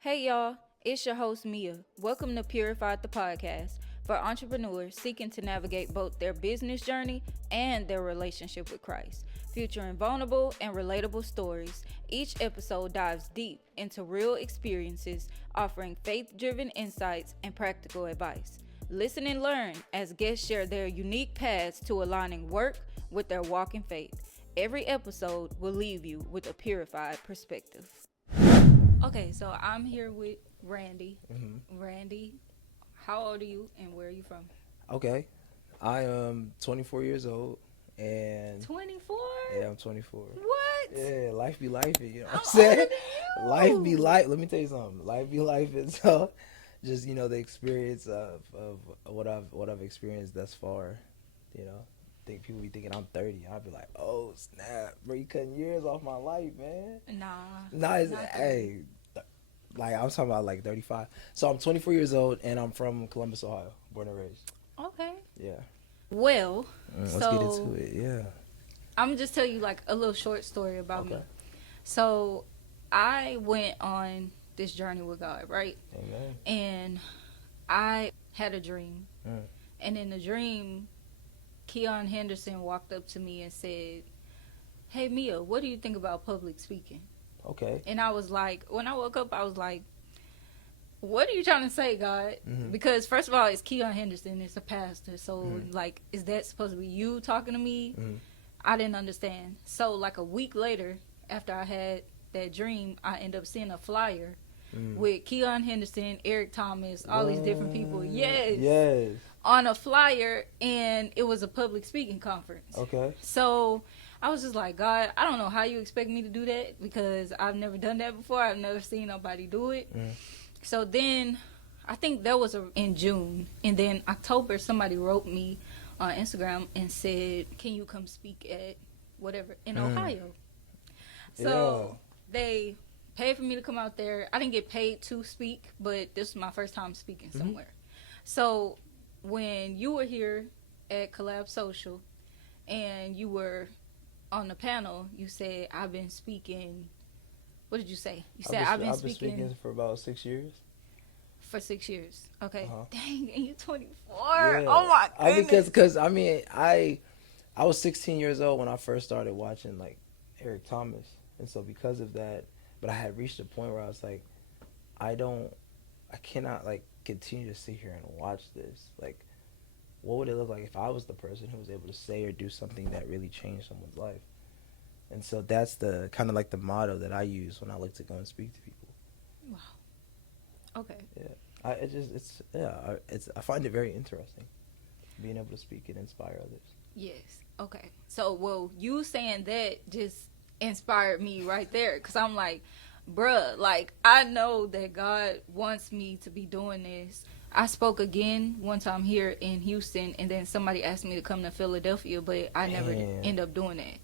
Hey y'all, it's your host Mia. Welcome to Purified the podcast for entrepreneurs seeking to navigate both their business journey and their relationship with Christ. Featuring vulnerable and relatable stories, each episode dives deep into real experiences, offering faith-driven insights and practical advice. Listen and learn as guests share their unique paths to aligning work with their walk in faith. Every episode will leave you with a purified perspective. Okay, so I'm here with Randy. Randy, how old are you and where are you from? Okay. I am 24 years old and 24? yeah, I'm 24. What? Yeah, life be life, you know what I'm I'm saying? older than Life be you. life. Let me tell you something. Life be life, and so just the experience of what I've experienced thus far, you know. Think people be thinking I'm 30. I'd be like, "Oh, snap. Bro, you cutting years off my life, man." Nah, Nah, it's, not 30. hey, like I'm talking about like 35. So I'm 24 years old and I'm from Columbus, Ohio, born and raised. Okay. Yeah. Well, Let's get so into it. Yeah. I'm just tell you like a little short story about me. Okay. So I went on this journey with God, right? Amen. And I had a dream. Mm. And in the dream, Keon Henderson walked up to me and said, "Hey Mia, what do you think about public speaking?" Okay. And I was like, when I woke up, I was like, what are you trying to say, God? Mhm. Because first of all, it's Keon Henderson, it's a pastor. So Mhm. like, is that supposed to be you talking to me? Mhm. I didn't understand. So like a week later, after I had that dream, I ended up seeing a flyer with Keon Henderson, Eric Thomas, all these different people. Yes. Yes. On a flyer, and it was a public speaking conference. Okay. So I was just like, God, I don't know how you expect me to do that because I've never done that before. I've never seen nobody do it. Mm. So then I think that was in June. And then October, somebody wrote me on Instagram and said, can you come speak at whatever in Ohio? So they paid for me to come out there. I didn't get paid to speak, but this was my first time speaking somewhere. So when you were here at Collab Social and you were on the panel, you said, I've been speaking. What did you say? You said, I've been speaking for about 6 years. for 6 years. Okay. Uh-huh. Dang, and you 24. Yeah. Oh my goodness. Because I mean, I was 16 years old when I first started watching like Eric Thomas, and so because of that, but I had reached a point where I was like, I cannot like continue to sit here and watch this. Like, what would it look like if I was the person who was able to say or do something that really changed someone's life? And so that's the kind of like the motto that I use when I like to go and speak to people. Wow. Okay. Yeah, I find it very interesting being able to speak and inspire others. Yes. Okay. So, well, you saying that just inspired me right there because I'm like, bruh, like, I know that God wants me to be doing this. I spoke again one time here in Houston, and then somebody asked me to come to Philadelphia, but I never end up doing that.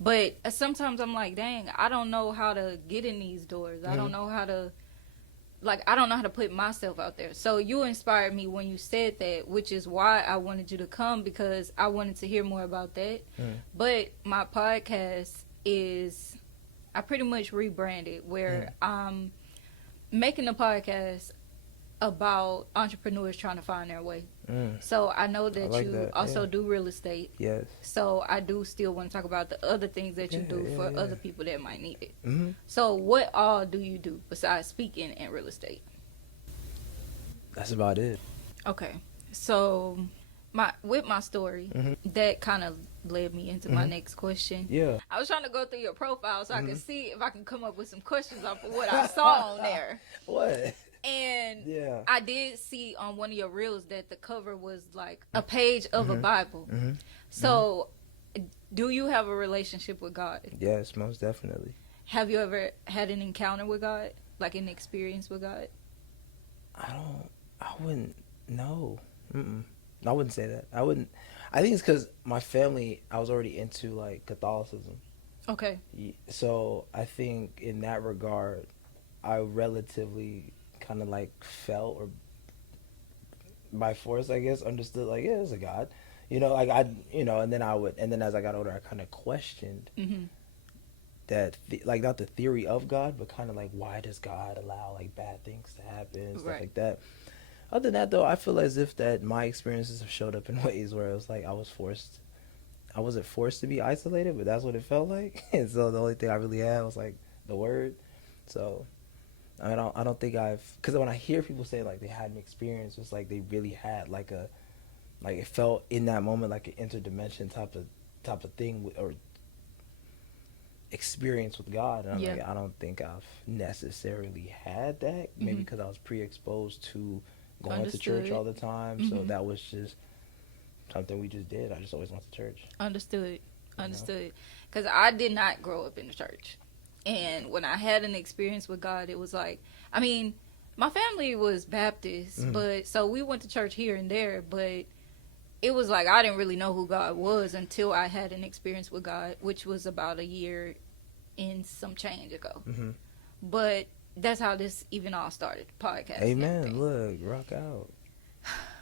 But sometimes I'm like, dang, I don't know how to get in these doors. I don't know how to, like, I don't know how to put myself out there. So you inspired me when you said that, which is why I wanted you to come because I wanted to hear more about that. But my podcast is, I pretty much rebranded where I'm making a podcast about entrepreneurs trying to find their way. So I know that you also do real estate. Yes. So I do still want to talk about the other things that you do for other people that might need it. Mm-hmm. So what all do you do besides speaking and real estate? That's about it. Okay. So with my story, that kind of led me into my next question. Yeah. I was trying to go through your profile so I could see if I can come up with some questions off of what I saw on there. What? And Yeah. I did see on one of your reels that the cover was like a page of a Bible. So do you have a relationship with God? Yes, most definitely. Have you ever had an encounter with God? Like an experience with God? I wouldn't, no. I wouldn't say that. I think it's because my family, I was already into like Catholicism. Okay. So I think in that regard, I relatively kind of like felt or by force, I guess, understood like, yeah, there's a God, like and then as I got older, I kind of questioned like not the theory of God, but kind of like why does God allow like bad things to happen and stuff Right. like that. Other than that, though, I feel as if that my experiences have showed up in ways where it was like I wasn't forced to be isolated, but that's what it felt like. And so the only thing I really had was like the word. So I don't think because when I hear people say like they had an experience, it's like they really had like it felt in that moment like an interdimension type of thing or experience with God. And I'm Yeah. like, I don't think I've necessarily had that. Maybe because I was pre-exposed to going to church all the time. So that was just something we just did. I just always went to church. Understood. Understood. Because I did not grow up in the church. And when I had an experience with God, it was like, I mean, my family was Baptist, but so we went to church here and there, but it was like I didn't really know who God was until I had an experience with God, which was about a year and some change ago. But that's how this even all started, podcast. Amen. Look, rock out.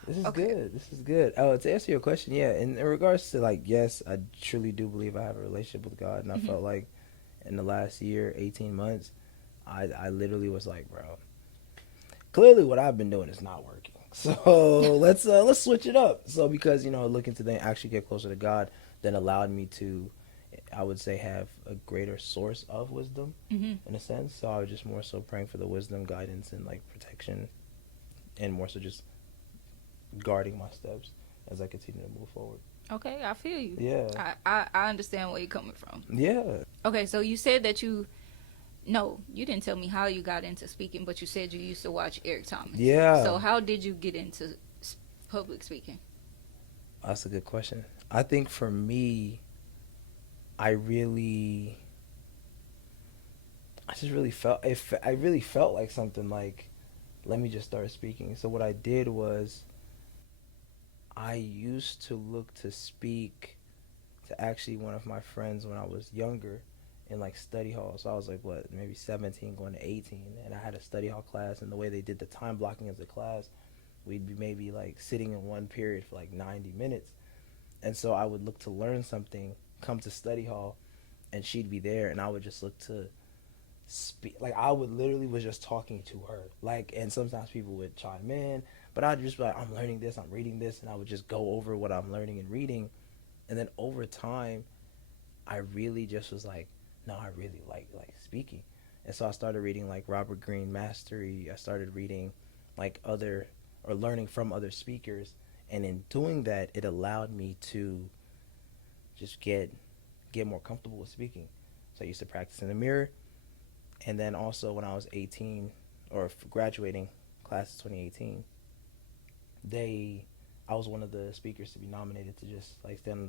This is Okay. good. This is good. Oh, to answer your question, yeah, in regards to like, yes, I truly do believe I have a relationship with God, and I felt like in the last year, 18 months, I literally was like, bro, clearly what I've been doing is not working. So let's switch it up. So because looking to then actually get closer to God, then allowed me to, I would say, have a greater source of wisdom in a sense. So I was just more so praying for the wisdom, guidance, and like protection, and more so just guarding my steps as I continue to move forward. Okay, I feel you. Yeah. I understand where you're coming from. Yeah. Okay, so you said that you didn't tell me how you got into speaking, but you said you used to watch Eric Thomas. Yeah. So how did you get into public speaking? That's a good question. I think for me, I just really felt I really felt like something like, let me just start speaking. So what I did was I used to look to speak to actually one of my friends when I was younger in like study hall. So I was like, what, maybe 17 going to 18, and I had a study hall class, and the way they did the time blocking of the class, we'd be maybe like sitting in one period for like 90 minutes. And so I would look to learn something, come to study hall, and she'd be there, and I would just look to speak. Like I would literally was just talking to her. Like, and sometimes people would chime in, but I'd just be like, I'm learning this, I'm reading this, and I would just go over what I'm learning and reading. And then over time, I really just was like, no, I really like speaking. And so I started reading like Robert Greene Mastery. I started reading like learning from other speakers. And in doing that, it allowed me to just get more comfortable with speaking. So I used to practice in the mirror. And then also when I was 18 or graduating class of 2018, I was one of the speakers to be nominated to just like stand on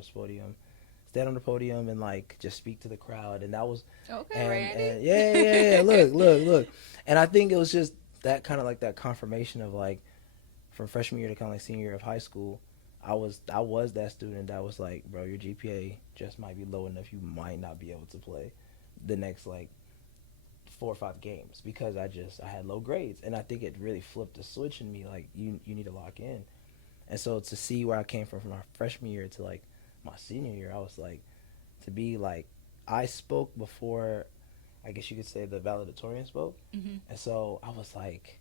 the podium and like just speak to the crowd. And that was Okay, Randy. and yeah. Look. And I think it was just that kind of like that confirmation of like from freshman year to kind of like senior year of high school, I was that student that was like, bro, your GPA just might be low enough, you might not be able to play the next like 4 or 5 games because I had low grades. And I think it really flipped the switch in me, like you need to lock in. And so to see where I came from my freshman year to like my senior year, I was like, to be like, I spoke before, I guess you could say the valedictorian spoke. And so I was like,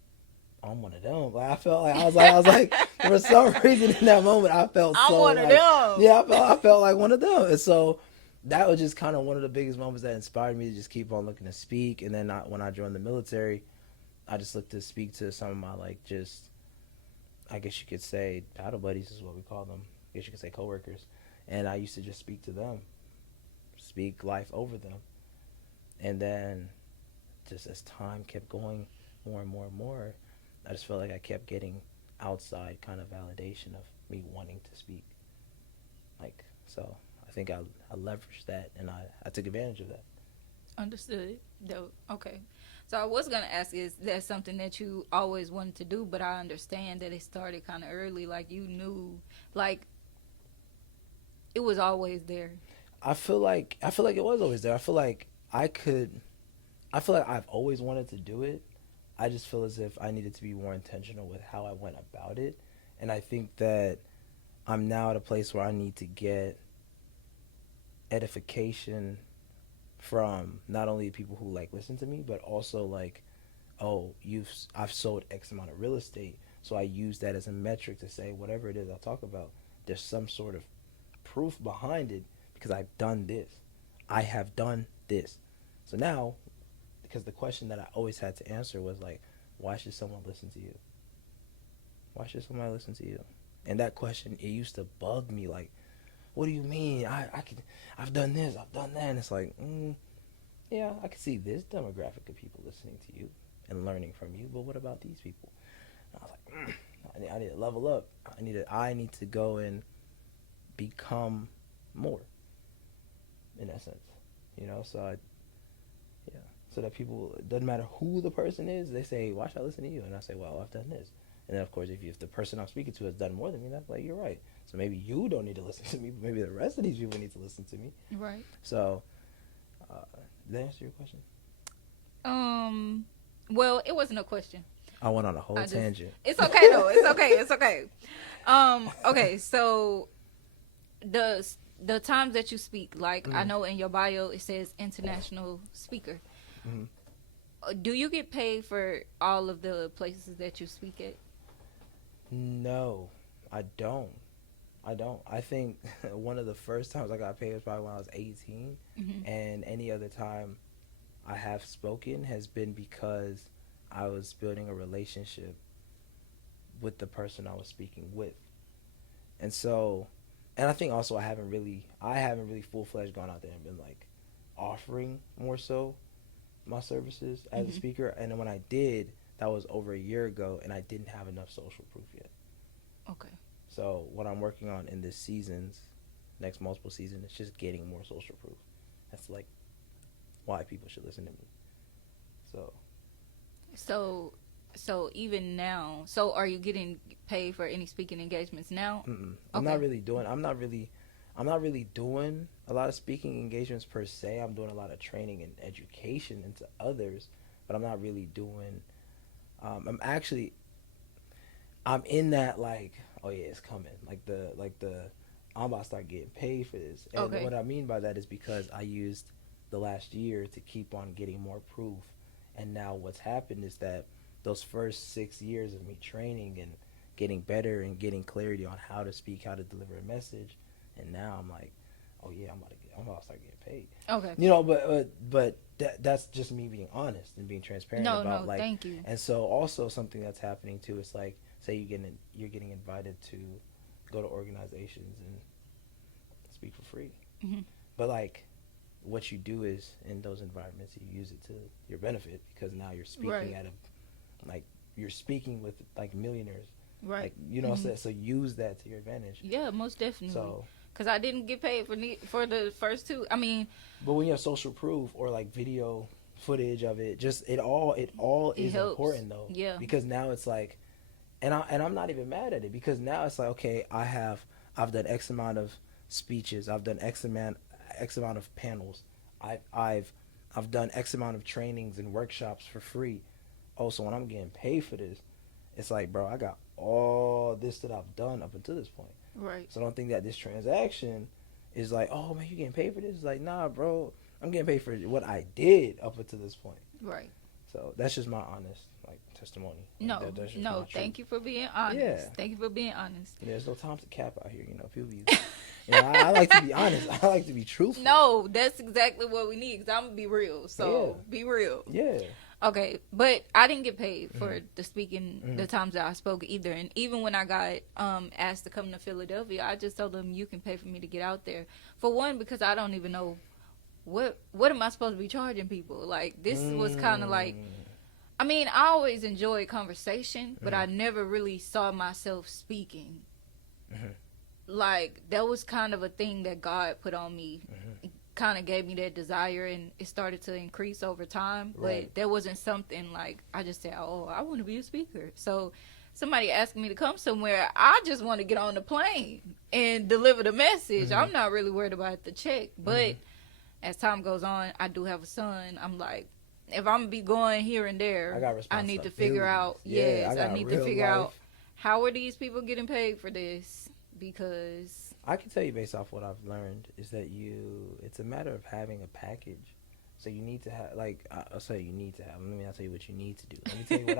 I'm one of them. Like I felt like I was like for some reason in that moment I felt I'm so one of like, them. yeah, I felt like one of them. And so that was just kind of one of the biggest moments that inspired me to just keep on looking to speak. And then when I joined the military, I just looked to speak to some of my like just, I guess you could say battle buddies is what we call them. I guess you could say coworkers. And I used to just speak to them, speak life over them. And then just as time kept going more and more and more, I just felt like I kept getting outside kind of validation of me wanting to speak. Like, so I think I leveraged that and I took advantage of that. Understood. Dope. Okay. So I was going to ask, is that something that you always wanted to do? But I understand that it started kind of early. Like you knew, like it was always there. I feel like it was always there. I feel like I've always wanted to do it. I just feel as if I needed to be more intentional with how I went about it. And I think that I'm now at a place where I need to get edification from not only people who like listen to me, but also like, oh, I've sold X amount of real estate, so I use that as a metric to say whatever it is I talk about. There's some sort of proof behind it because I've done this. I have done this. So now, because the question that I always had to answer was like, why should someone listen to you? Why should somebody listen to you? And that question, it used to bug me. Like, what do you mean? I've done this, I've done that. And it's like, yeah, I can see this demographic of people listening to you and learning from you. But what about these people? And I was like, I need to level up. I need to go and become more. In that sense, So so that people, it doesn't matter who the person is, they say, why should I listen to you? And I say, well, I've done this. And then, of course, if the person I'm speaking to has done more than me, that's like, you're right. So maybe you don't need to listen to me, but maybe the rest of these people need to listen to me. Right. So, did that answer your question? Well, it wasn't a question. I went on a whole tangent. It's okay, though. It's okay. Okay, so the times that you speak, like, I know in your bio it says international speaker. Mm-hmm. Do you get paid for all of the places that you speak at? No, I don't. I think one of the first times I got paid was probably when I was 18. Mm-hmm. And any other time I have spoken has been because I was building a relationship with the person I was speaking with. And so, and I think also I haven't really full-fledged gone out there and been like offering more so my services as a speaker. And then when I did, that was over a year ago, and I didn't have enough social proof yet. Okay. So what I'm working on in this next multiple season, is just getting more social proof. That's like why people should listen to me. So even now, so are you getting paid for any speaking engagements now? Okay. I'm not really doing a lot of speaking engagements per se. I'm doing a lot of training and education into others, but I'm not really doing. I'm in that like, oh yeah, it's coming. I'm about to start getting paid for this. And what I mean by that is because I used the last year to keep on getting more proof. And now what's happened is that those first 6 years of me training and getting better and getting clarity on how to speak, how to deliver a message, and now I'm like, oh yeah, I'm about to start getting paid. Okay. But that's just me being honest and being transparent about like. Thank you. And so also something that's happening too is like, say you're getting invited to go to organizations and speak for free. Mm-hmm. But like, what you do is in those environments you use it to your benefit, because now you're speaking you're speaking with like millionaires. Right. Like, so use that to your advantage. Yeah, most definitely. So, because I didn't get paid for the first two. I mean, but when you have social proof or like video footage of it, just it all is helps. Important though. Yeah. Because now it's like, and I'm not even mad at it, because now it's like, okay, I've done X amount of speeches, I've done X amount of panels, I've done X amount of trainings and workshops for free. Oh, so when I'm getting paid for this, it's like, bro, I got all this that I've done up until this point. Right. So don't think that this transaction is like, oh man, you getting paid for this? It's like, nah, bro, I'm getting paid for what I did up until this point. Right. So that's just my honest testimony. No, thank you for being honest. Yeah. Thank you for being honest. There's no time to cap out here, people be. I like to be honest. I like to be truthful. No, that's exactly what we need, because I'm going to be real. So, be real. Yeah. Okay, but I didn't get paid for the speaking, the times that I spoke either. And even when I got asked to come to Philadelphia, I just told them, you can pay for me to get out there. For one, because I don't even know what am I supposed to be charging people. Like, this was kind of like, I mean, I always enjoyed conversation, but I never really saw myself speaking. Like, that was kind of a thing that God put on me. Kind of gave me that desire, and it started to increase over time. Right. But there wasn't something like I just said, oh, I want to be a speaker. So somebody asking me to come somewhere, I just want to get on the plane and deliver the message. I'm not really worried about the check. But as time goes on, I do have a son. I'm like, if I'm gonna be going here and there, I need to figure out. I need to figure out, how are these people getting paid for this? Because I can tell you, based off what I've learned, is that it's a matter of having a package. So you need to have, like, I'll say you need to have. Let me not tell you what you need to do. Let me tell you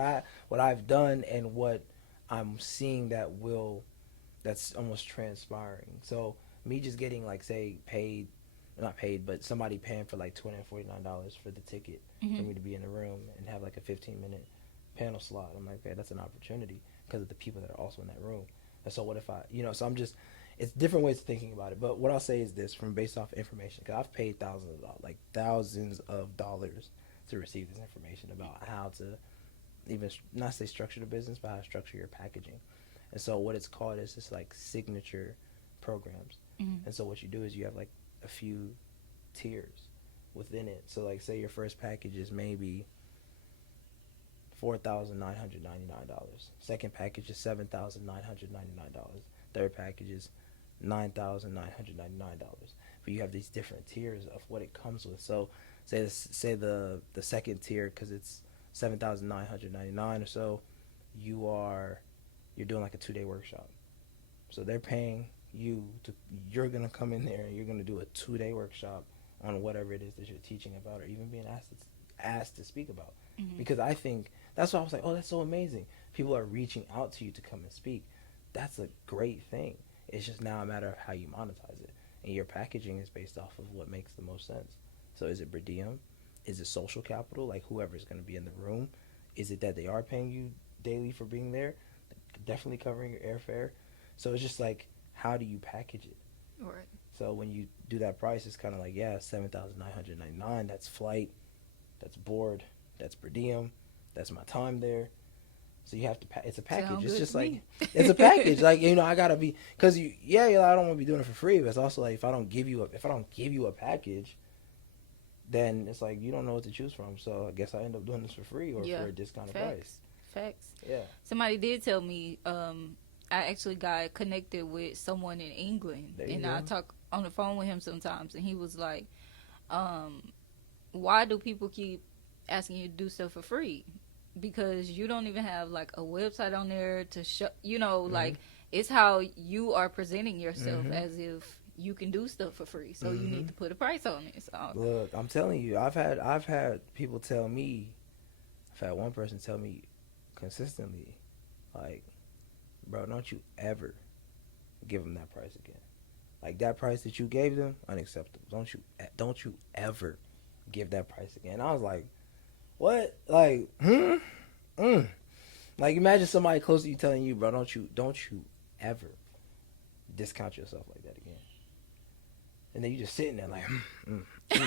what I've done and what I'm seeing that's almost transpiring. So me just getting, like, say, paid, not paid, but somebody paying for like $249 for the ticket for me to be in the room and have like a 15-minute panel slot. I'm like, okay, that's an opportunity because of the people that are also in that room. And so what if so I'm just, it's different ways of thinking about it. But what I'll say is this, from based off information, because I've paid thousands of dollars to receive this information about how to even not say structure the business, but how to structure your packaging. And so what it's called is just like signature programs. And so what you do is you have like a few tiers within it. So like, say your first package is maybe $4,999. Second package is $7,999. Third package is $9,999. But you have these different tiers of what it comes with. So say the second tier, because it's $7,999 or so, you're doing like a 2-day workshop. So they're paying you're gonna come in there and you're gonna do a 2-day workshop on whatever it is that you're teaching about, or even being asked to speak about. Because I think that's why I was like, oh, that's so amazing. People are reaching out to you to come and speak. That's a great thing. It's just now a matter of how you monetize it, and your packaging is based off of what makes the most sense. So is it per diem? Is it social capital, like whoever's going to be in the room? Is it that they are paying you daily for being there, definitely covering your airfare? So it's just like, how do you package it? Right. So when you do that price, it's kind of like, yeah, $7,999. That's flight, that's board, that's per diem, that's my time there. So you have to. It's a package. Sound it's good just to like me. it's a package. Like, I gotta be, because I don't want to be doing it for free. But it's also like, if I don't give you a package, then it's like you don't know what to choose from. So I guess I end up doing this for free or for a discounted price. Facts. Yeah. Somebody did tell me. I actually got connected with someone in England, and I talk on the phone with him sometimes, and he was like, why do people keep asking you to do stuff for free? Because you don't even have like a website on there to show, like, it's how you are presenting yourself as if you can do stuff for free. So you need to put a price on it. So. Look, I'm telling you, I've had people tell me, I've had one person tell me consistently, like, bro, don't you ever give them that price again. Like, that price that you gave them, unacceptable. Don't you ever give that price again. I was like, what? Like, Like, imagine somebody close to you telling you, bro, don't you ever discount yourself like that again. And then you just sitting there like,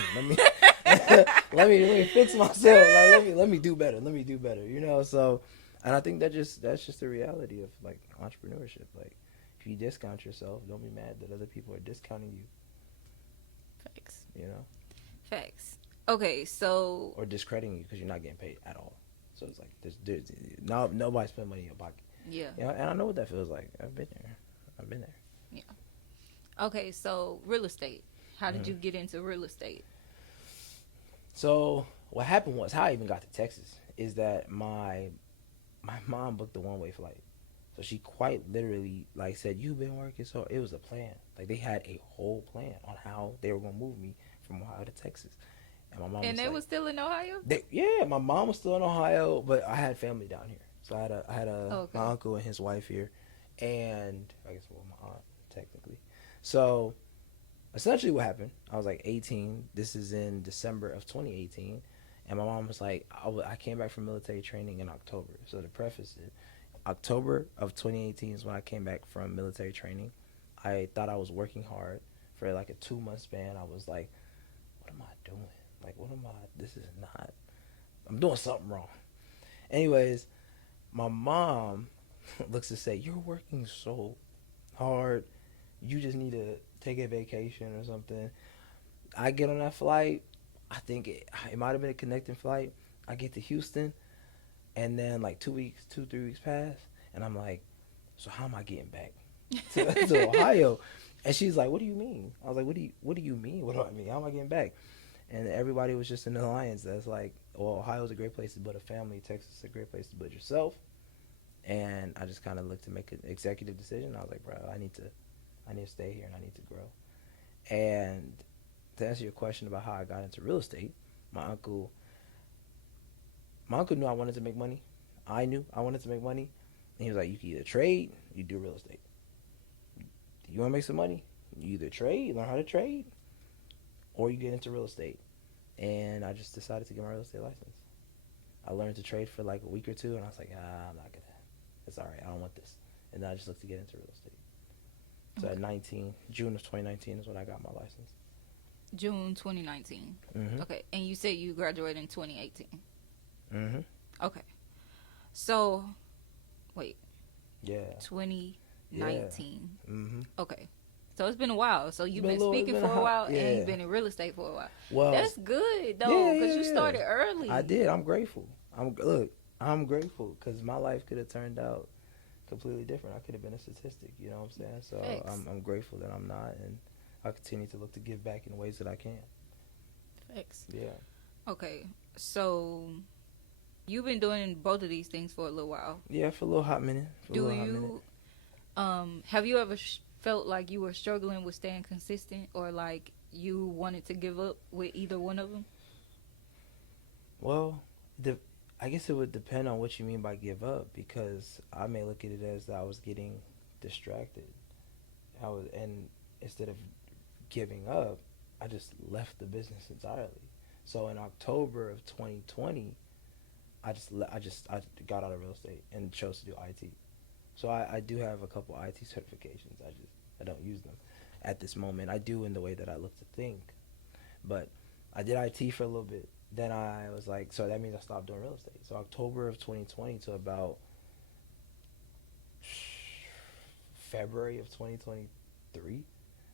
let me let me fix myself. Like, let me do better. So, and I think that's just the reality of like entrepreneurship. Like, if you discount yourself, don't be mad that other people are discounting you. Facts. Facts. Okay, so. Or discrediting you because you're not getting paid at all. So it's like there's nobody spend money in your pocket. Yeah. And I know what that feels like. I've been there. Yeah. Okay, so real estate. How did you get into real estate? So what happened was, how I even got to Texas is that my mom booked a one-way flight. So she quite literally like said, "You've been working." So it was a plan. Like, they had a whole plan on how they were gonna move me from Ohio to Texas. And my mom was still in Ohio? My mom was still in Ohio, but I had family down here. So I had my uncle and his wife here, and I guess my aunt technically. So essentially what happened, I was like 18. This is in December of 2018. And my mom was like, I came back from military training in October. So to preface it, October of 2018 is when I came back from military training. I thought I was working hard for like a 2-month span. I was like, what am I doing? Like, I'm doing something wrong. Anyways, my mom looks to say, you're working so hard. You just need to take a vacation or something. I get on that flight. I think it might have been a connecting flight. I get to Houston, and then like 3 weeks pass, and I'm like, so how am I getting back to Ohio? And she's like, what do you mean? I was like, what do you mean? What do I mean? How am I getting back? And everybody was just in the alliance that's like, well, Ohio's a great place to build a family. Texas is a great place to build yourself. And I just kind of looked to make an executive decision. I was like, bro, I need to stay here and I need to grow. And to answer your question about how I got into real estate, My uncle, my uncle knew I wanted to make money. I knew I wanted to make money. And he was like, you can either trade, you do real estate. You want to make some money? You either trade, learn how to trade, or you get into real estate. And I just decided to get my real estate license. I learned to trade for like a week or two, and I was like, I'm not gonna. It's all right. I don't want this. And then I just looked to get into real estate. So at 19, June of 2019 is when I got my license. June 2019. Mm-hmm. Okay, and you said you graduated in 2018. Mm-hmm. Okay, so wait, Yeah. 2019. Yeah. Mm-hmm. Okay, so it's been a while. So you've Been been a little- speaking been for a a hot- while, yeah. and you've been in real estate for a while. Well, That's good though, because you started early. I did. I'm grateful. I'm grateful because my life could have turned out completely different. I could have been a statistic. You know what I'm saying? So Facts. I'm grateful that I'm not, and I continue to look to give back in ways that I can. Facts. Yeah. Okay, so you've been doing both of these things for a little while. Yeah, for a little hot minute. Do you, have you ever felt like you were struggling with staying consistent, or like you wanted to give up with either one of them? Well, I guess it would depend on what you mean by give up, because I may look at it as that I was getting distracted. And instead of giving up, I just left the business entirely. So in October of 2020, I got out of real estate and chose to do IT. So I do have a couple IT certifications. I don't use them at this moment. I do in the way that I look to think, but I did IT for a little bit. Then I was like, so that means I stopped doing real estate. So October of 2020 to about February of 2023,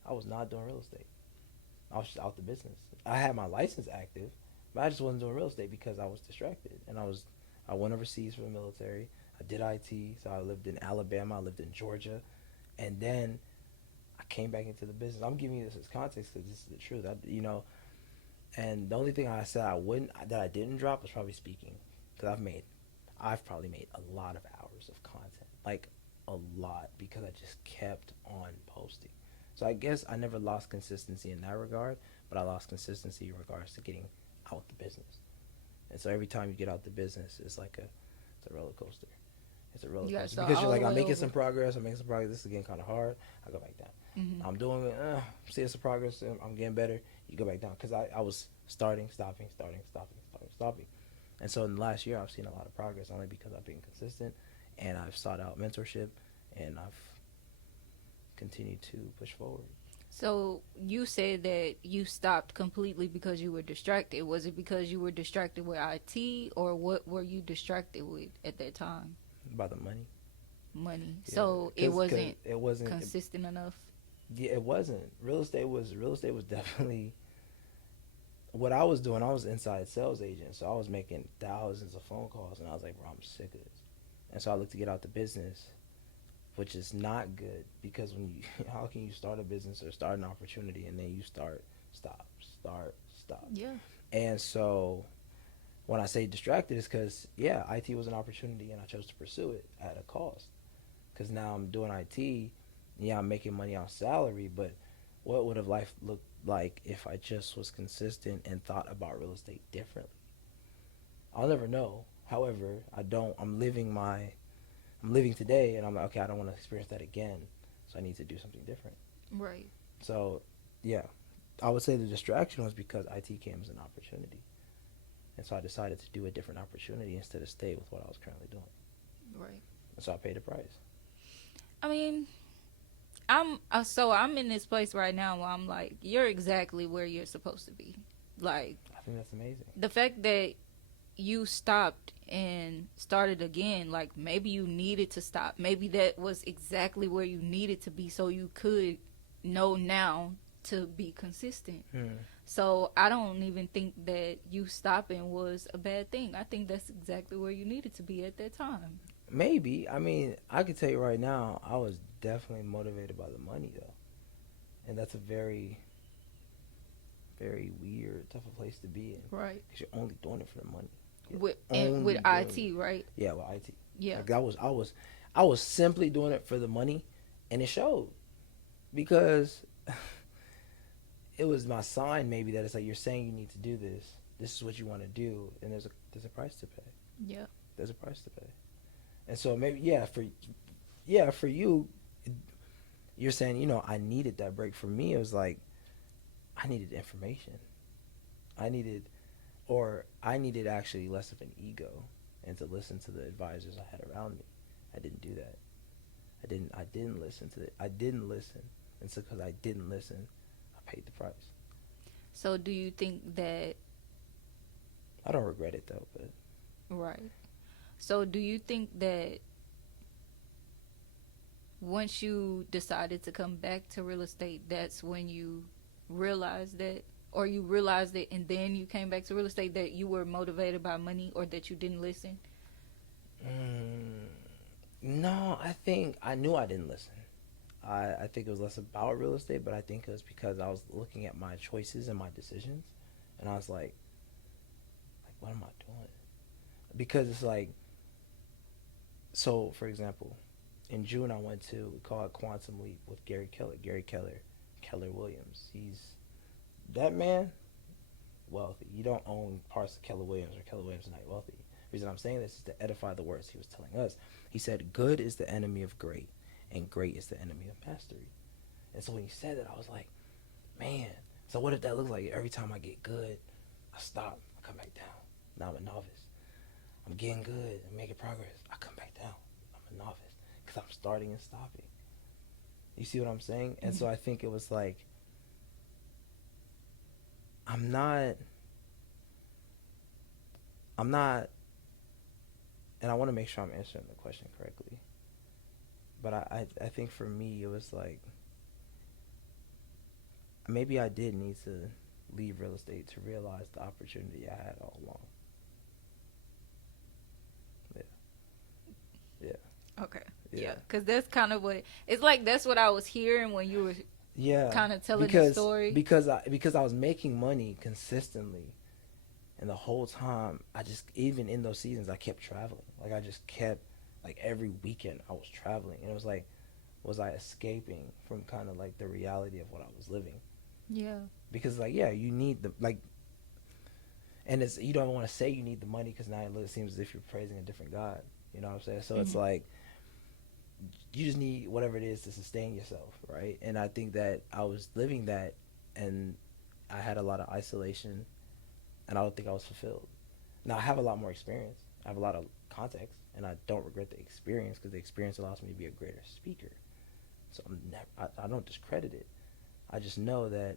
I was not doing real estate. I was just out the business. I had my license active, but I just wasn't doing real estate because I was distracted. And I went overseas for the military. I did IT, so I lived in Alabama, I lived in Georgia, and then I came back into the business. I'm giving you this as context because this is the truth. And the only thing I said that I didn't drop was probably speaking, because I've probably made a lot of hours of content, like a lot, because I just kept on posting. So I guess I never lost consistency in that regard, but I lost consistency in regards to getting out the business. And so every time you get out the business, it's a roller coaster. It's a roller coaster because you're like, I'm making some progress. This is getting kind of hard. I go back down. Mm-hmm. I'm doing it. See some progress. I'm getting better. You go back down, because I was starting, stopping. And so in the last year, I've seen a lot of progress only because I've been consistent, and I've sought out mentorship, and I've continued to push forward. So you said that you stopped completely because you were distracted. Was it because you were distracted with IT, or what were you distracted with at that time? By the money. Money. Yeah, so it wasn't consistent enough. Yeah, it wasn't. Real estate was definitely what I was doing. I was inside sales agent, so I was making thousands of phone calls, and I was like, bro, I'm sick of this. And so I looked to get out the business, which is not good, because how can you start a business or start an opportunity and then you start, stop. Yeah. And so when I say distracted, it's because, yeah, IT was an opportunity and I chose to pursue it at a cost. Because now I'm doing IT, yeah, I'm making money on salary, but what would have life looked like if I just was consistent and thought about real estate differently? I'll never know. However, I'm living today, and I'm like, okay, I don't want to experience that again, so I need to do something different. Right. So, yeah, I would say the distraction was because IT came as an opportunity. And so I decided to do a different opportunity instead of stay with what I was currently doing. Right. And so I paid the price. I mean, I'm in this place right now where I'm like, you're exactly where you're supposed to be. Like, I think that's amazing. The fact that you stopped and started again, like maybe you needed to stop. Maybe that was exactly where you needed to be so you could know now to be consistent. So I don't even think that you stopping was a bad thing. I think that's exactly where you needed to be at that time. Maybe. I mean, I can tell you right now, I was definitely motivated by the money, though. And that's a very, very weird type of place to be in. Right. Because you're only doing it for the money. With IT, right? Yeah, with IT. Yeah. Like I was simply doing it for the money, and it showed. Because it was my sign, maybe, that it's like, you're saying you need to do this, this is what you want to do, and there's a price to pay. Yeah. There's a price to pay. And so maybe for you, you're saying, you know, I needed that break. For me, it was like I needed information. I needed actually less of an ego, and to listen to the advisors I had around me. I didn't do that. I didn't listen to it. I didn't listen. And so because I didn't listen, I paid the price. So do you think that... I don't regret it though, but... Right. So do you think that once you decided to come back to real estate, that's when you realized that, or you realized it and then you came back to real estate, that you were motivated by money, or that you didn't listen? No, I think I knew I didn't listen. I think it was less about real estate, but I think it was because I was looking at my choices and my decisions, and I was like, what am I doing? Because it's like, so for example, in June I went to, we call it Quantum Leap with Gary Keller Williams. He's that man, wealthy. You don't own parts of Keller Williams, or Keller Williams is not wealthy. The reason I'm saying this is to edify the words he was telling us. He said, good is the enemy of great, and great is the enemy of mastery. And so when he said that, I was like, man, so what if that looks like every time I get good, I stop, I come back down. Now I'm a novice. I'm getting good, I'm making progress, I come back down. I'm a novice, because I'm starting and stopping. You see what I'm saying? And so I think it was like, I'm not, and I want to make sure I'm answering the question correctly, but I think for me, it was like, maybe I did need to leave real estate to realize the opportunity I had all along. Yeah. Okay. Yeah. Because that's kind of what, it's like, that's what I was hearing when you were kind of telling the story. Because I was making money consistently. And the whole time, even in those seasons, I kept traveling. Like, I just kept, like, every weekend I was traveling. And it was like, was I escaping from kind of, like, the reality of what I was living? Yeah. Because, like, yeah, you need the, like, and it's, you don't want to say you need the money, because now it seems as if you're praising a different God. You know what I'm saying? So it's like, you just need whatever it is to sustain yourself, right? And I think that I was living that, and I had a lot of isolation, and I don't think I was fulfilled. Now, I have a lot more experience. I have a lot of context, and I don't regret the experience, because the experience allows me to be a greater speaker. So I don't discredit it. I just know that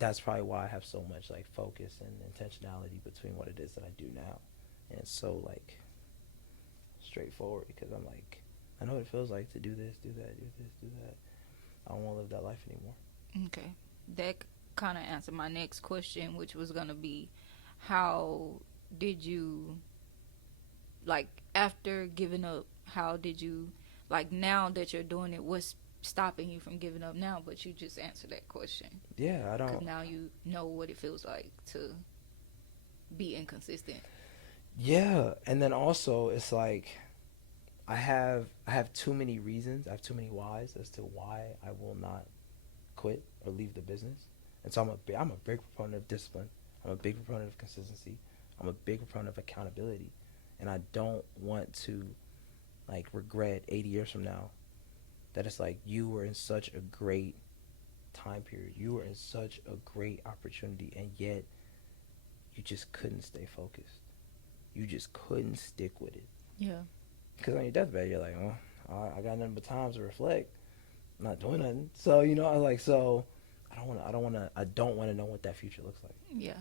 that's probably why I have so much, like, focus and intentionality between what it is that I do now. And it's so, like, straightforward, because I'm like, I know what it feels like to do this, do that, do this, do that. I don't want to live that life anymore. Okay. That kind of answered my next question, which was going to be, how did you, like, after giving up, how did you, like, now that you're doing it, what's stopping you from giving up now? But you just answered that question. Yeah, I don't. Because now you know what it feels like to be inconsistent. Yeah, and then also it's like, I have too many reasons, I have too many whys as to why I will not quit or leave the business. And so I'm a big proponent of discipline. I'm a big proponent of consistency. I'm a big proponent of accountability. And I don't want to, like, regret 80 years from now that it's like, you were in such a great time period. You were in such a great opportunity, and yet you just couldn't stay focused. You just couldn't stick with it. Yeah. Because on your deathbed, you're like, oh, I got nothing but time to reflect. I'm not doing nothing. So, you know, I was like, so I don't want to know what that future looks like. Yeah.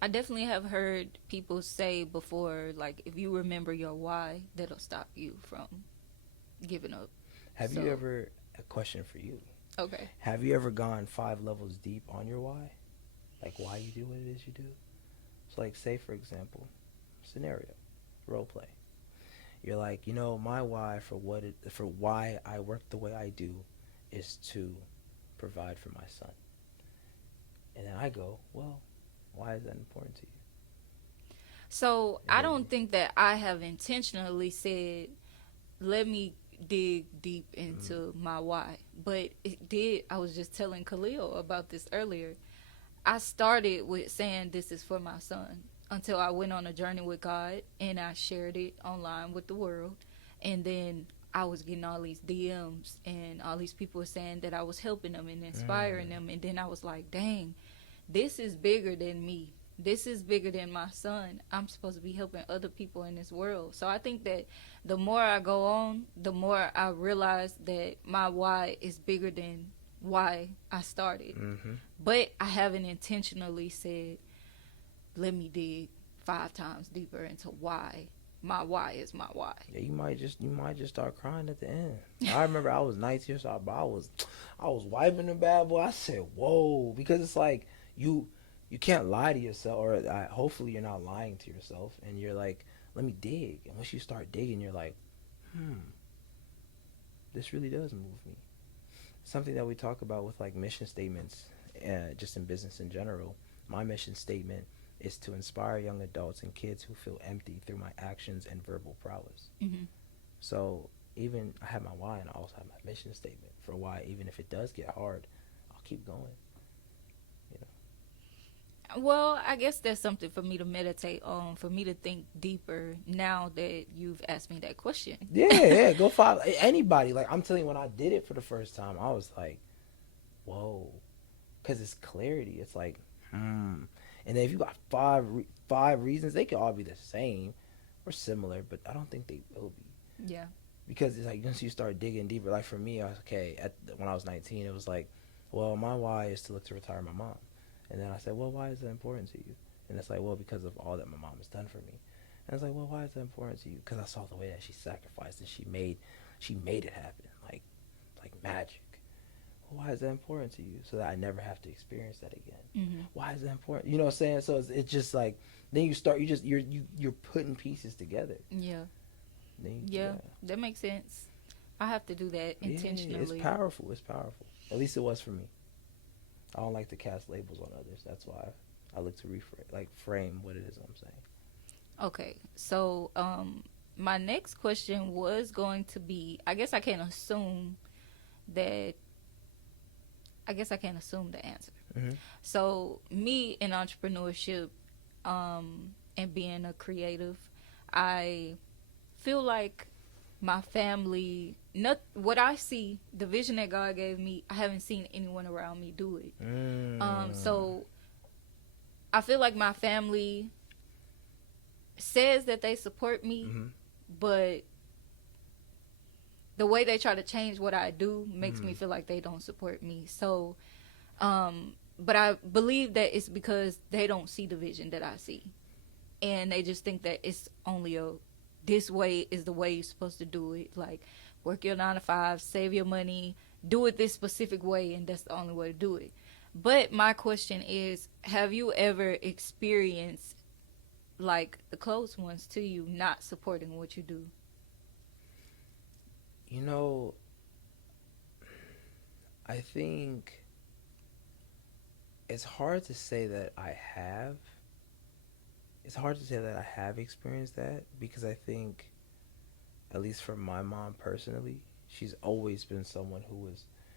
I definitely have heard people say before, like, if you remember your why, that'll stop you from giving up. Have you ever, a question for you. Okay. Have you ever gone 5 levels deep on your why? Like, why you do what it is you do? So, like, say, for example, scenario, role play. You're like, you know, my why for why I work the way I do is to provide for my son. And then I go, well, why is that important to you? So I don't think that I have intentionally said, let me dig deep into my why. But it did. I was just telling Khalil about this earlier. I started with saying this is for my son until I went on a journey with God and I shared it online with the world. And then I was getting all these DMs and all these people were saying that I was helping them and inspiring them. And then I was like, dang, this is bigger than me. This is bigger than my son. I'm supposed to be helping other people in this world. So I think that the more I go on, the more I realize that my why is bigger than why I started. Mm-hmm. But I haven't intentionally said, let me dig 5 times deeper into why. My why is my why. Yeah, you might just start crying at the end. I remember I was 19 years old, but I was wiping the bad boy. I said, "Whoa," because it's like you can't lie to yourself, or hopefully you're not lying to yourself, and you're like, "Let me dig." And once you start digging, you're like, this really does move me. Something that we talk about with like mission statements, just in business in general. My mission statement is to inspire young adults and kids who feel empty through my actions and verbal prowess. Mm-hmm. So even I have my why, and I also have my mission statement for why, even if it does get hard, I'll keep going. You know. Well, I guess that's something for me to meditate on, for me to think deeper now that you've asked me that question. Yeah, go follow anybody. Like I'm telling you, when I did it for the first time, I was like, whoa, because it's clarity. It's like, And then if you got five reasons, they could all be the same or similar, but I don't think they will be. Yeah. Because it's like once you start digging deeper, like for me, I was when I was 19, it was like, well, my why is to look to retire my mom. And then I said, well, why is that important to you? And it's like, well, because of all that my mom has done for me. And it's like, well, why is that important to you? Because I saw the way that she sacrificed and she made it happen, like magic. Why is that important to you? So that I never have to experience that again. Mm-hmm. Why is that important? You know what I'm saying? So it's just like, then you're putting pieces together. Yeah. Yeah, that makes sense. I have to do that intentionally. Yeah, it's powerful. It's powerful. At least it was for me. I don't like to cast labels on others. That's why I look to frame what it is I'm saying. Okay, so my next question was going to be, I guess I can't assume the answer. Mm-hmm. So me in entrepreneurship and being a creative, I feel like my family, what I see, the vision that God gave me, I haven't seen anyone around me do it. So I feel like my family says that they support me, but the way they try to change what I do makes me feel like they don't support me. So, but I believe that it's because they don't see the vision that I see. And they just think that it's only this way is the way you're supposed to do it. Like, work your 9 to 5, save your money, do it this specific way, and that's the only way to do it. But my question is, have you ever experienced, like, the close ones to you not supporting what you do? You know, I think it's hard to say that I have. It's hard to say that I have experienced that, because I think, at least for my mom personally, she's always been someone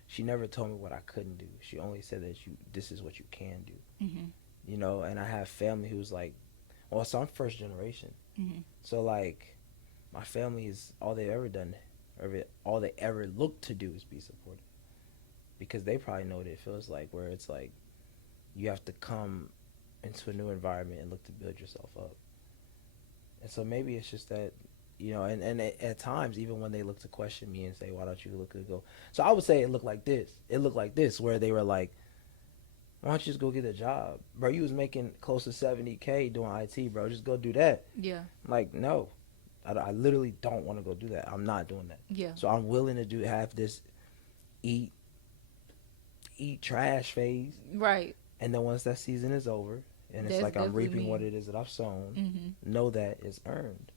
she never told me what I couldn't do. She only said that this is what you can do. Mm-hmm. You know, and I have family who's like, so I'm first generation. Mm-hmm. So like, my family is all they've ever done, or all they ever look to do is be supportive. Because they probably know what it feels like, where it's like, you have to come into a new environment and look to build yourself up. And so maybe it's just that, you know, and at times, even when they look to question me and say, why don't you look to go? So I would say it looked like this. It looked like this, where they were like, why don't you just go get a job? Bro, you was making close to $70K doing IT, bro. Just go do that. Yeah. I'm like, no. I literally don't want to go do that. I'm not doing that. Yeah. So I'm willing to have this eat trash phase. Right. And then once that season is over, and it's like I'm reaping what it is that I've sown, know that it's earned.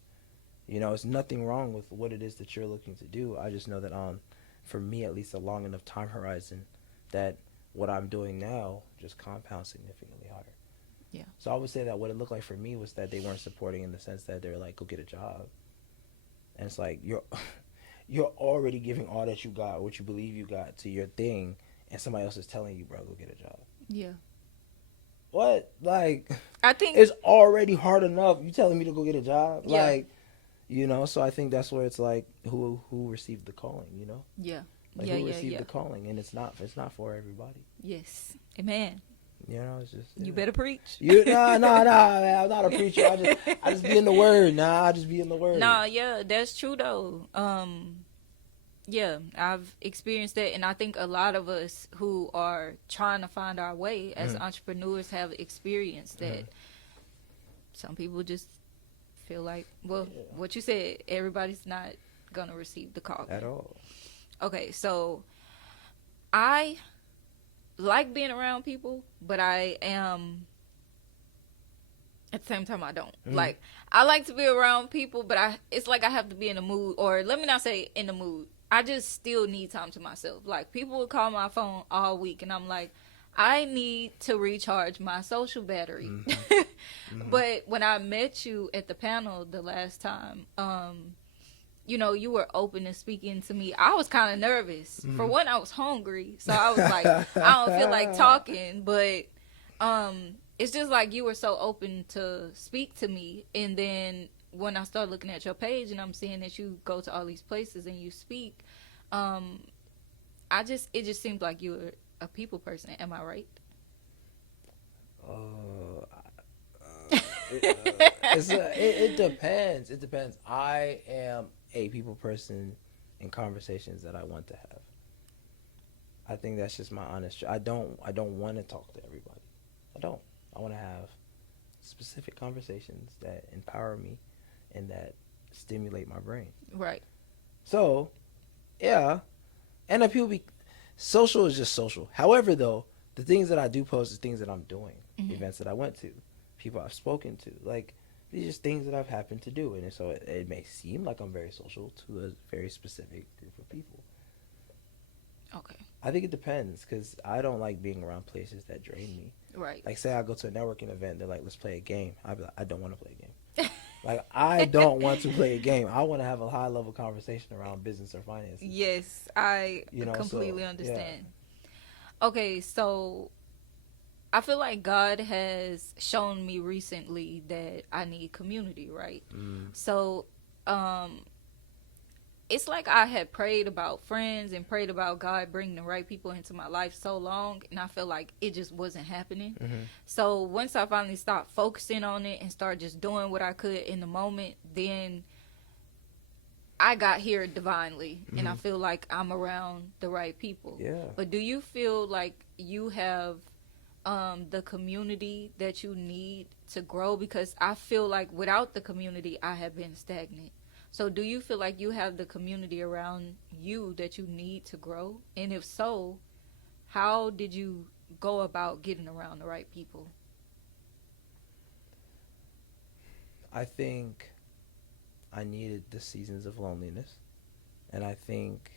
You know, it's nothing wrong with what it is that you're looking to do. I just know that for me, at least a long enough time horizon, that what I'm doing now just compounds significantly higher. Yeah. So I would say that what it looked like for me was that they weren't supporting, in the sense that they're like, go get a job. And it's like, you're already giving all that you got, what you believe you got, to your thing, and somebody else is telling you, bro, go get a job. Yeah. what? Like, I think, it's already hard enough. You telling me to go get a job? yeah, Like, so I think that's where it's like, who received the calling, yeah, Like, yeah, who yeah, received yeah. the calling, and it's not for everybody. Yes, amen. It's just, You better preach. nah, man, I'm not a preacher. I just be in the word. Nah, I just be in the word. Nah, yeah, that's true though. Yeah, I've experienced that, and I think a lot of us who are trying to find our way as Mhm. entrepreneurs have experienced that. Mhm. Some people just feel like, well, Yeah. what you said, everybody's not gonna receive the call At all. Okay, so I like being around people, but I am at the same time I don't. Mhm. Like, I like to be around people, but it's like I have to be in the mood, or let me not say in the mood. I just still need time to myself. Like, people would call my phone all week, and I'm like, I need to recharge my social battery. Mhm. But when I met you at the panel the last time, you were open to speaking to me. I was kind of nervous. For one, I was hungry, so I was like, I don't feel like talking, but it's just like you were so open to speak to me. And then when I started looking at your page and I'm seeing that you go to all these places and you speak, it just seemed like you were a people person. Am I right? Uh, it depends. It depends. I am a people person in conversations that I want to have. I think that's just my honest. I don't want to talk to everybody. I don't. I want to have specific conversations that empower me and that stimulate my brain. Right. So, yeah, and if people be social is just social. However, though, the things that I do post is things that I'm doing, events that I went to, people I've spoken to. Like, these are just things that I've happened to do, and so it may seem like I'm very social to a very specific group of people. Okay. I think it depends because I don't like being around places that drain me. Right. Like, say I go to a networking event, they're like, "Let's play a game." I'd be like, "I don't want to play a game." Like, I don't want to play a game. I want to have a high level conversation around business or finances. Yes, I completely understand. Yeah. Okay, so I feel like God has shown me recently that I need community, right? So, it's like I had prayed about friends and prayed about God bringing the right people into my life so long, and I feel like it just wasn't happening. So once I finally stopped focusing on it and started just doing what I could in the moment, then I got here divinely, and I feel like I'm around the right people. Yeah. But do you feel like you have the community that you need to grow? Because I feel like without the community, I have been stagnant. So do you feel like you have the community around you that you need to grow? And if so, how did you go about getting around the right people? I think I needed the seasons of loneliness. And I think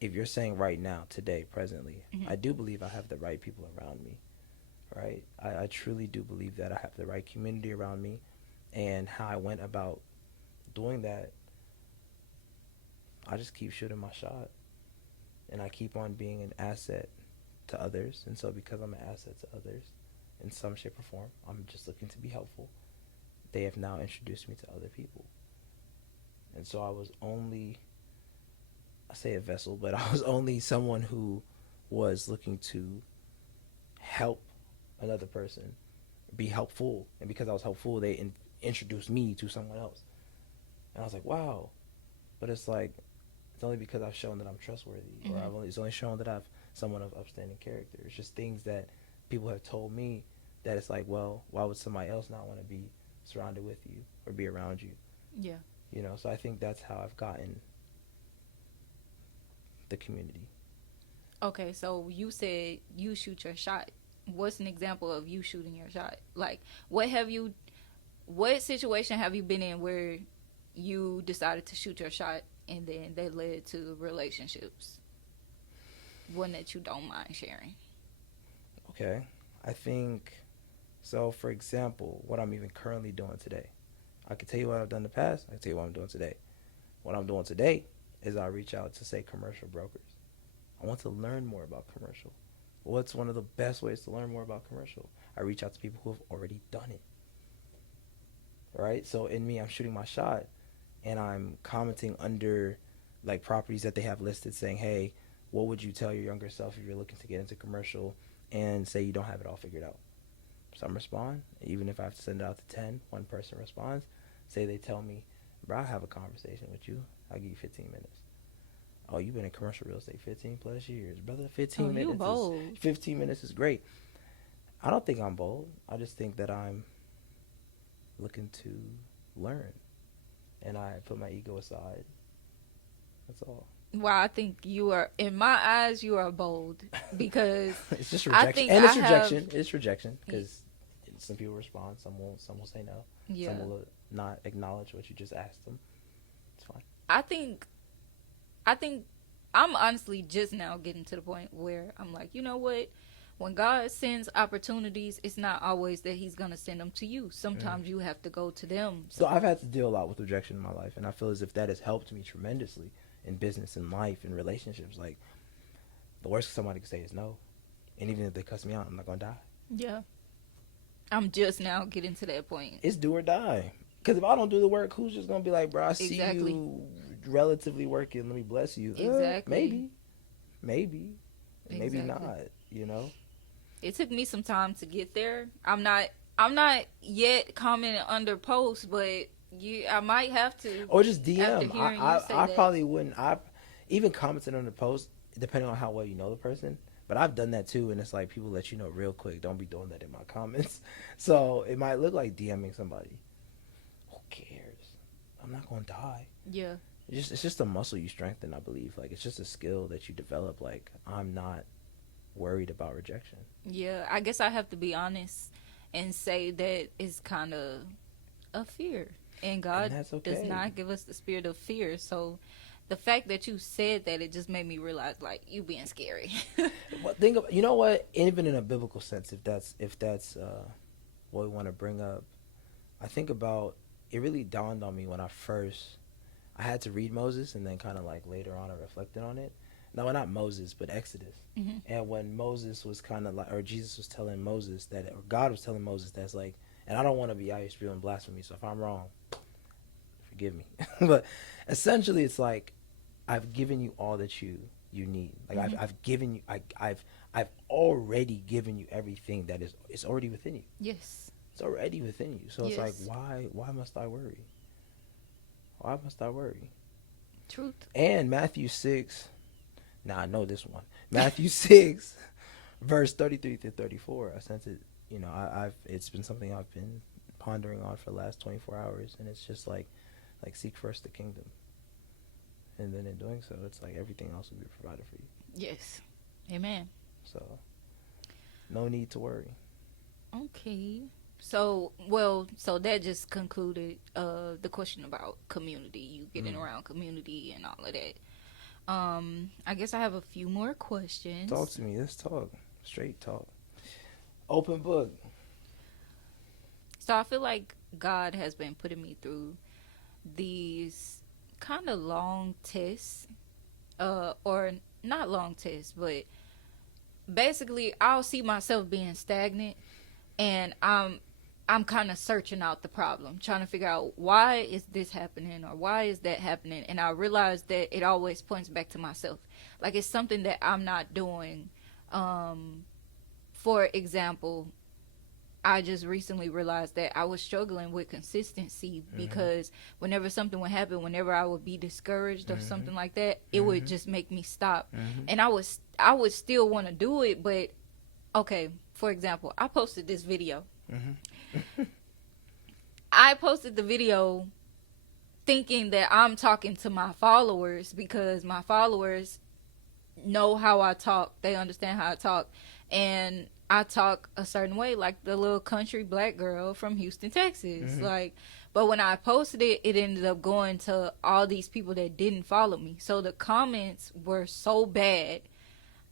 if you're saying right now, today, presently, I do believe I have the right people around me, right? I truly do believe that I have the right community around me. And how I went about doing that, I just keep shooting my shot. And I keep on being an asset to others. And so because I'm an asset to others, in some shape or form, I'm just looking to be helpful. They have now introduced me to other people. And so I was only, I say a vessel, but I was only someone who was looking to help another person, be helpful. And because I was helpful, they introduced me to someone else. And I was like, wow. But it's like, it's only because I've shown that I'm trustworthy, or it's only shown that I've someone of upstanding character. It's just things that people have told me that it's like, well, why would somebody else not want to be surrounded with you or be around you? Yeah. So I think that's how I've gotten the community. Okay, so you said you shoot your shot. What's an example of you shooting your shot? Like, what situation have you been in where you decided to shoot your shot and then that led to relationships? One that you don't mind sharing. Okay. I think, so for example, what I'm even currently doing today. I can tell you what I've done in the past. I can tell you what I'm doing today. What I'm doing today is I reach out to, say, commercial brokers. I want to learn more about commercial. What's one of the best ways to learn more about commercial? I reach out to people who have already done it. Right? So in me, I'm shooting my shot, and I'm commenting under like properties that they have listed, saying, hey, what would you tell your younger self if you're looking to get into commercial, and say you don't have it all figured out? Some respond. Even if I have to send it out to 10, one person responds. Say they tell me, bro, I'll have a conversation with you. I'll give you 15 minutes. Oh, you've been in commercial real estate 15 plus years, brother. 15 minutes. You bold. 15 minutes is great. I don't think I'm bold. I just think that I'm looking to learn, and I put my ego aside. That's all. Well, I think you are, in my eyes, you are bold, because it's just rejection. I think and it's I rejection. have, it's rejection because some people respond, some won't, some will say no, yeah. some will not acknowledge what you just asked them. It's fine. I think I'm honestly just now getting to the point where I'm like, you know what? When God sends opportunities, it's not always that he's going to send them to you. Sometimes you have to go to them. So I've had to deal a lot with rejection in my life, and I feel as if that has helped me tremendously in business and life and relationships. Like, the worst somebody can say is no. And even if they cuss me out, I'm not going to die. Yeah. I'm just now getting to that point. It's do or die. Because if I don't do the work, who's just going to be like, bro, I see Exactly. you relatively working. Let me bless you. Exactly. Maybe Exactly. not, you know? It took me some time to get there. I'm not yet commenting under posts, but I might have to. Or just DM. I probably wouldn't. I even commented on the post, depending on how well you know the person. But I've done that too, and it's like people let you know real quick. Don't be doing that in my comments. So it might look like DMing somebody. Who cares? I'm not gonna die. Yeah. It's just a muscle you strengthen, I believe. Like, it's just a skill that you develop. Like, I'm not worried about rejection. Yeah, I guess I have to be honest and say that it's kind of a fear. And God does not give us the spirit of fear. So the fact that you said that, it just made me realize, like, you being scary. But you know what? Even in a biblical sense, if that's what we want to bring up, I think about, it really dawned on me when I had to read Moses, and then kind of like later on I reflected on it. No, not Moses, but Exodus. Mm-hmm. And when Moses was kind of like, or Jesus was telling Moses that, or God was telling Moses that's like, and I don't want to be out here spewing blasphemy, so if I'm wrong, forgive me. But essentially it's like, I've given you all that you need. Like, mm-hmm. I've given you, I've already given you everything that it's already within you. Yes. It's already within you. So it's like, why must I worry? Why must I worry? Truth. And Matthew 6, now I know this one. Matthew 6, verse 33 to 34. I sense it, you know, it's been something I've been pondering on for the last 24 hours. And it's just like seek first the kingdom. And then in doing so, it's like everything else will be provided for you. Yes. Amen. So, no need to worry. Okay. So that just concluded the question about community, you getting around community and all of that. I guess I have a few more questions. Talk to me. Let's talk. Straight talk. Open book. So I feel like God has been putting me through these kind of long tests, or not long tests, but basically I'll see myself being stagnant, and I'm kind of searching out the problem, trying to figure out why is this happening or why is that happening. And I realize that it always points back to myself. Like, it's something that I'm not doing. For example, I just recently realized that I was struggling with consistency, because whenever something would happen, whenever I would be discouraged or something like that, it would just make me stop. And I would still want to do it, but okay, for example, I posted this video. I posted the video thinking that I'm talking to my followers, because my followers know how I talk. They understand how I talk. And I talk a certain way, like the little country black girl from Houston, Texas. But when I posted it, it ended up going to all these people that didn't follow me. So the comments were so bad,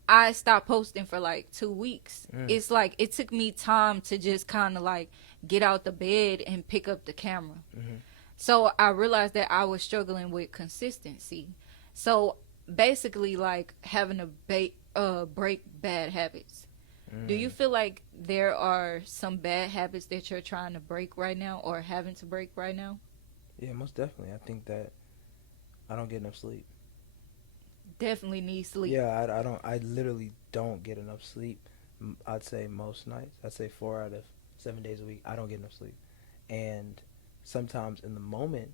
I stopped posting for like 2 weeks. It's like, it took me time to just kind of like get out the bed and pick up the camera. So I realized that I was struggling with consistency. So basically, like, having to break bad habits. Do you feel like there are some bad habits that you're trying to break right now or having to break right now? Yeah, most definitely. I think that I don't get enough sleep. Definitely need sleep. Yeah, I don't. I literally don't get enough sleep. I'd say most nights. I'd say 4 out of 7 days a week. I don't get enough sleep, and sometimes in the moment,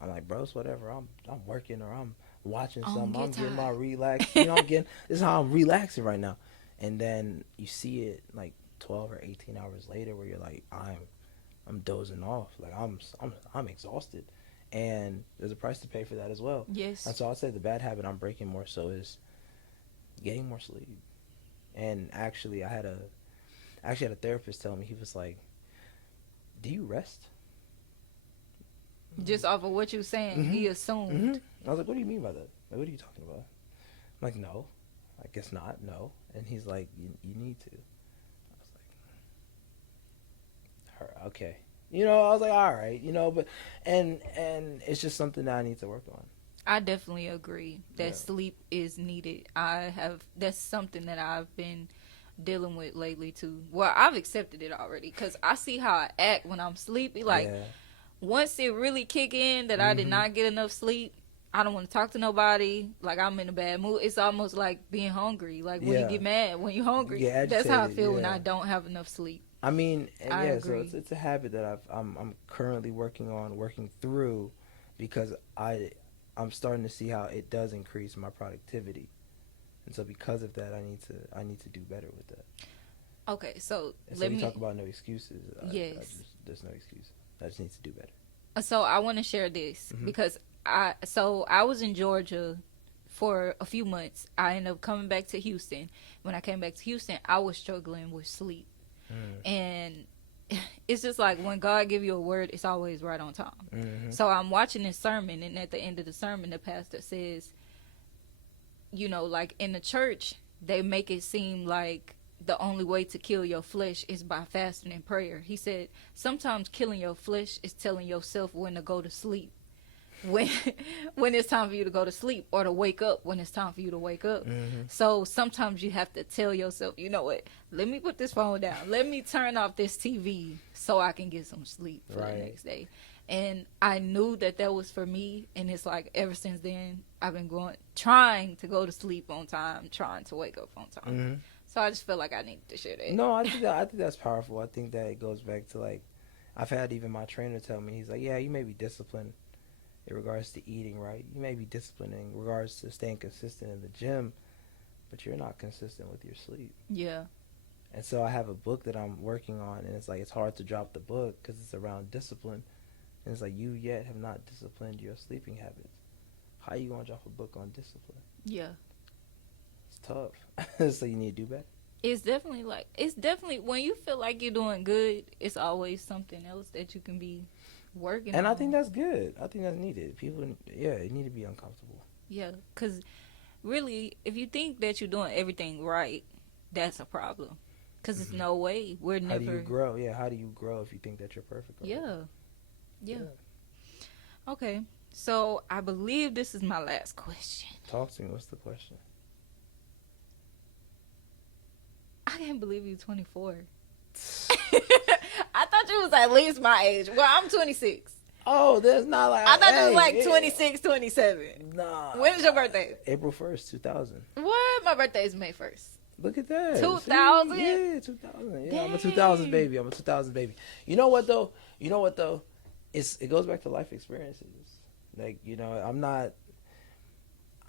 I'm like, bro, it's whatever. I'm working or I'm watching something. I'm getting my relax. You know, I'm getting. This is how I'm relaxing right now, and then you see it like 12 or 18 hours later, where you're like, I'm dozing off. Like I'm exhausted, and there's a price to pay for that as well. Yes. And so I'd say the bad habit I'm breaking more so is getting more sleep. And actually, I had a therapist tell me, he was like, "Do you rest?" Just off of what you're saying, he assumed. I was like, "What do you mean by that? Like, what are you talking about?" I'm like, "No, I guess not. No." And he's like, "You need to." I was like, "Okay." You know, I was like, "All right." You know, but and it's just something that I need to work on. I definitely agree that sleep is needed. That's something that I've been dealing with lately too. Well, I've accepted it already because I see how I act when I'm sleepy. Like once it really kick in that I did not get enough sleep, I don't want to talk to nobody. Like I'm in a bad mood. It's almost like being hungry. Like when you get mad, when you're hungry, that's how I feel when I don't have enough sleep. I mean, I agree. so it's a habit that I'm currently working through because I'm starting to see how it does increase my productivity, and so because of that, I need to do better with that. Okay, so let me talk about no excuses. Yes, there's no excuse. I just need to do better. So I want to share this because I was in Georgia for a few months. I ended up coming back to Houston. When I came back to Houston, I was struggling with sleep, and it's just like when God give you a word, it's always right on time. So I'm watching this sermon, and at the end of the sermon, the pastor says, you know, like in the church, they make it seem like the only way to kill your flesh is by fasting and prayer. He said, sometimes killing your flesh is telling yourself when to go to sleep. When it's time for you to go to sleep, or to wake up when it's time for you to wake up. So sometimes you have to tell yourself, you know what, let me put this phone down. Let me turn off this TV so I can get some sleep for the next day. And I knew that was for me. And it's like ever since then, I've been trying to go to sleep on time, trying to wake up on time. So I just feel like I needed to share that. No, I think that's powerful. I think that it goes back to, like, I've had even my trainer tell me, he's like, yeah, you may be disciplined in regards to eating right. You may be disciplined in regards to staying consistent in the gym, but you're not consistent with your sleep. Yeah. And so I have a book that I'm working on, and it's like it's hard to drop the book because it's around discipline. And it's like, you yet have not disciplined your sleeping habits. How you going to drop a book on discipline? Yeah. It's tough. So you need to do better. It's definitely when you feel like you're doing good, it's always something else that you can be working on. I think that's good. I think that's needed. People, it need to be uncomfortable. Yeah, because really, if you think that you're doing everything right, that's a problem. Because there's no way. We're never... How do you grow? Yeah, how do you grow if you think that you're perfect? Yeah. Okay, so I believe this is my last question. Talk to me. What's the question? I can't believe you're 24. I thought you was at least my age. Well, I'm 26. Oh, there's not like... I thought you was like 26, 27. Nah. When is your birthday? April 1st, 2000. What? My birthday is May 1st. Look at that. 2000? Yeah, 2000. Yeah, Dang. I'm a 2000 baby. You know what though? It goes back to life experiences. Like, you know,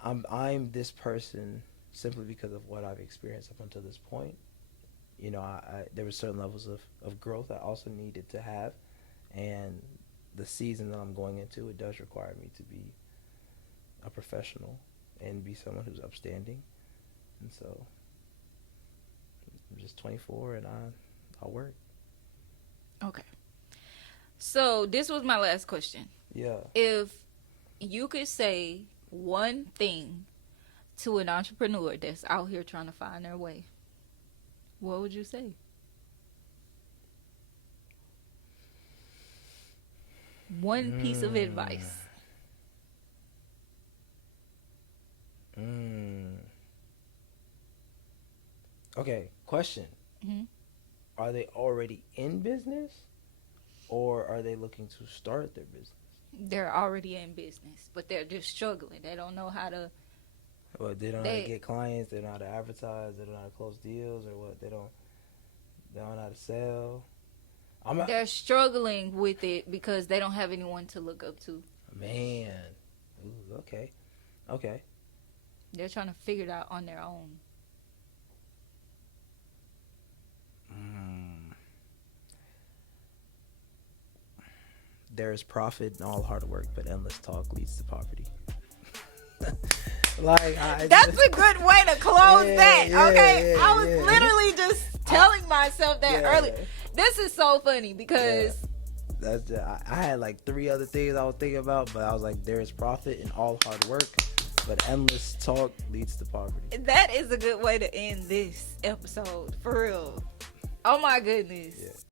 I'm this person simply because of what I've experienced up until this point. You know, there were certain levels of growth I also needed to have, and the season that I'm going into, it does require me to be a professional and be someone who's upstanding. And so I'm just 24 and I'll work. Okay. So this was my last question. Yeah. If you could say one thing to an entrepreneur that's out here trying to find their way, what would you say? One piece of advice. Okay. Question: Mm-hmm. Are they already in business, or are they looking to start their business? They're already in business, but they're just struggling. They don't know how to. Or they don't know how to get clients. They don't know how to advertise. They don't know how to close deals, or what? They don't know how to sell. They're struggling with it because they don't have anyone to look up to. Man, ooh, okay. They're trying to figure it out on their own. There is profit in all hard work, but endless talk leads to poverty. That's a good way to close that. Okay, I was literally just telling myself that earlier. This is so funny because I had like 3 other things I was thinking about, but I was like, there is profit in all hard work, but endless talk leads to poverty. That is a good way to end this episode, for real. Oh my goodness.